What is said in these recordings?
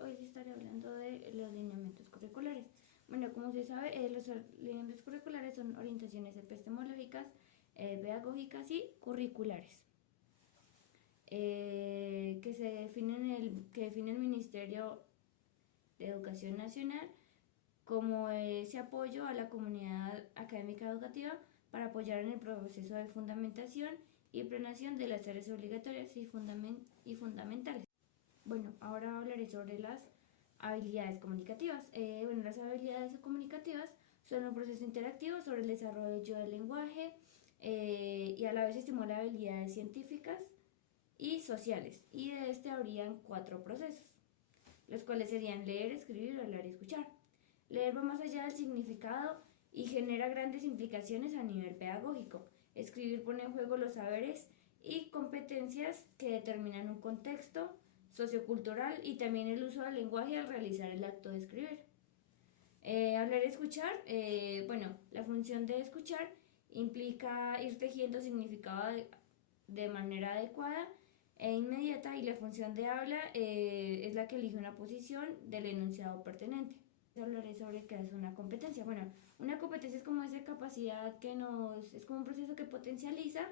hoy les estaré hablando de los lineamientos curriculares. Bueno, como se sabe, los lineamientos curriculares son orientaciones epistemológicas, pedagógicas y curriculares que define el Ministerio de Educación Nacional como ese apoyo a la comunidad académica educativa para apoyar en el proceso de fundamentación y planeación de las áreas obligatorias y fundamentales. Bueno, ahora hablaré sobre las habilidades comunicativas. Las habilidades comunicativas son un proceso interactivo sobre el desarrollo del lenguaje y a la vez estimula habilidades científicas y sociales. Y de este habrían 4 procesos, los cuales serían leer, escribir, hablar y escuchar. Leer va más allá del significado y genera grandes implicaciones a nivel pedagógico. Escribir pone en juego los saberes y competencias que determinan un contexto sociocultural y también el uso del lenguaje al realizar el acto de escribir. Hablar y escuchar, la función de escuchar implica ir tejiendo significado de manera adecuada e inmediata, y la función de habla es la que elige una posición del enunciado pertinente. Hablaré sobre qué es una competencia. Bueno, una competencia es como esa capacidad es como un proceso que potencializa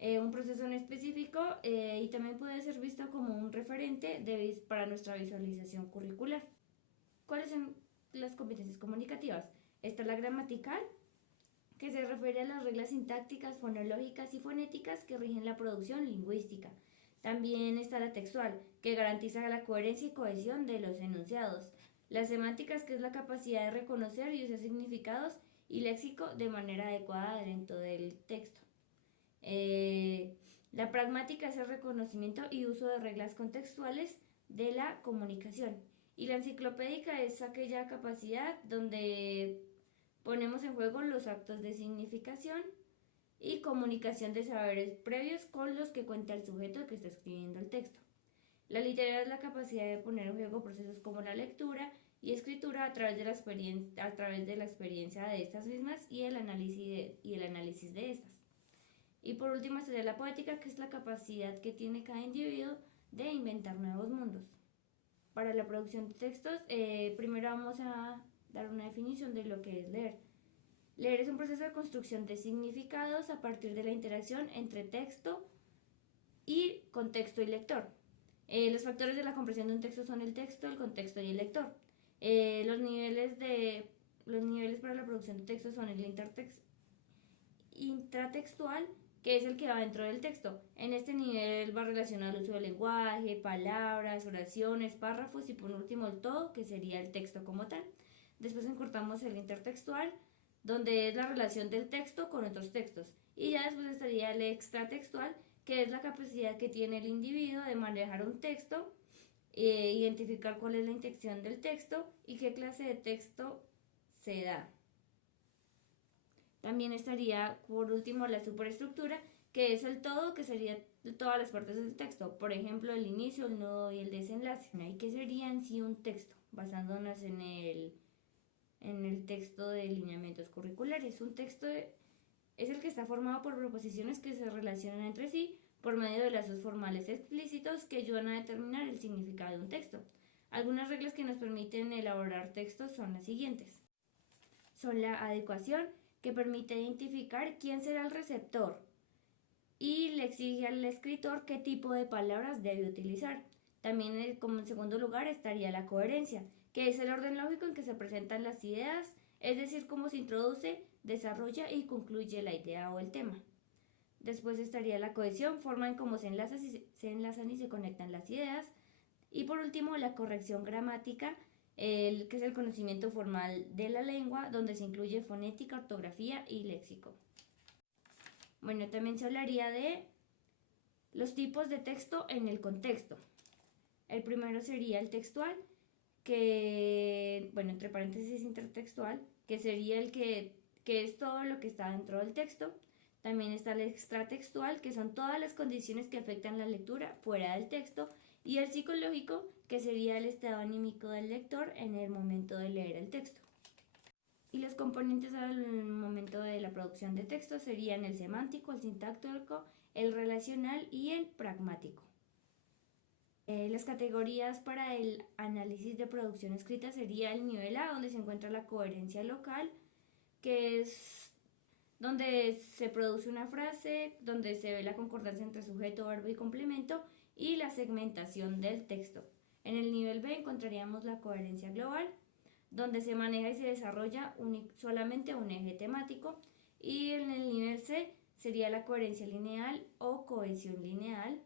un proceso en específico y también puede ser visto como un referente para nuestra visualización curricular. ¿Cuáles son las competencias comunicativas? Está la gramatical, que se refiere a las reglas sintácticas, fonológicas y fonéticas que rigen la producción lingüística. También está la textual, que garantiza la coherencia y cohesión de los enunciados. Las semánticas, que es la capacidad de reconocer y usar significados y léxico de manera adecuada dentro del texto. La pragmática es el reconocimiento y uso de reglas contextuales de la comunicación. Y la enciclopédica es aquella capacidad donde ponemos en juego los actos de significación y comunicación de saberes previos con los que cuenta el sujeto que está escribiendo el texto. La literaria es la capacidad de poner en juego procesos como la lectura y escritura a través de la experiencia de estas mismas y el análisis de estas. Y por último estaría la poética, que es la capacidad que tiene cada individuo de inventar nuevos mundos. Para la producción de textos, primero vamos a dar una definición de lo que es leer. Leer es un proceso de construcción de significados a partir de la interacción entre texto y contexto y lector. Los factores de la comprensión de un texto son el texto, el contexto y el lector. Los niveles para la producción de texto son el intratextual, que es el que va dentro del texto. En este nivel va relacionado al uso del lenguaje, palabras, oraciones, párrafos y por último el todo, que sería el texto como tal. Después encortamos el intertextual, donde es la relación del texto con otros textos. Y ya después estaría el extratextual, que es la capacidad que tiene el individuo de manejar un texto, identificar cuál es la intención del texto y qué clase de texto se da. También estaría por último la superestructura, que es el todo, que sería todas las partes del texto, por ejemplo el inicio, el nudo y el desenlace. ¿Y qué sería en sí un texto? Basándonos en el texto de lineamientos curriculares. Un texto es el que está formado por proposiciones que se relacionan entre sí por medio de lazos formales explícitos que ayudan a determinar el significado de un texto. Algunas reglas que nos permiten elaborar textos son las siguientes. Son la adecuación, que permite identificar quién será el receptor y le exige al escritor qué tipo de palabras debe utilizar. También, como en segundo lugar, estaría la coherencia, que es el orden lógico en que se presentan las ideas, es decir, cómo se introduce, desarrolla y concluye la idea o el tema. Después estaría la cohesión, forma en cómo se enlazan y se conectan las ideas. Y por último, la corrección gramática, que es el conocimiento formal de la lengua, donde se incluye fonética, ortografía y léxico. Bueno, también se hablaría de los tipos de texto en el contexto. El primero sería el textual, que, entre paréntesis intertextual, que sería el que es todo lo que está dentro del texto. También está el extratextual, que son todas las condiciones que afectan la lectura fuera del texto. Y el psicológico, que sería el estado anímico del lector en el momento de leer el texto. Y los componentes al momento de la producción de texto serían el semántico, el sintáctico, el relacional y el pragmático. Las categorías para el análisis de producción escrita sería el nivel A, donde se encuentra la coherencia local, que es donde se produce una frase, donde se ve la concordancia entre sujeto, verbo y complemento, y la segmentación del texto. En el nivel B encontraríamos la coherencia global, donde se maneja y se desarrolla solamente un eje temático, y en el nivel C sería la coherencia lineal o cohesión lineal,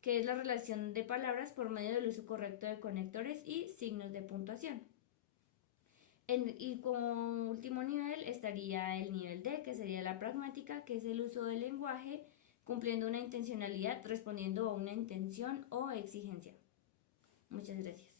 que es la relación de palabras por medio del uso correcto de conectores y signos de puntuación. Y como último nivel estaría el nivel D, que sería la pragmática, que es el uso del lenguaje cumpliendo una intencionalidad, respondiendo a una intención o exigencia. Muchas gracias.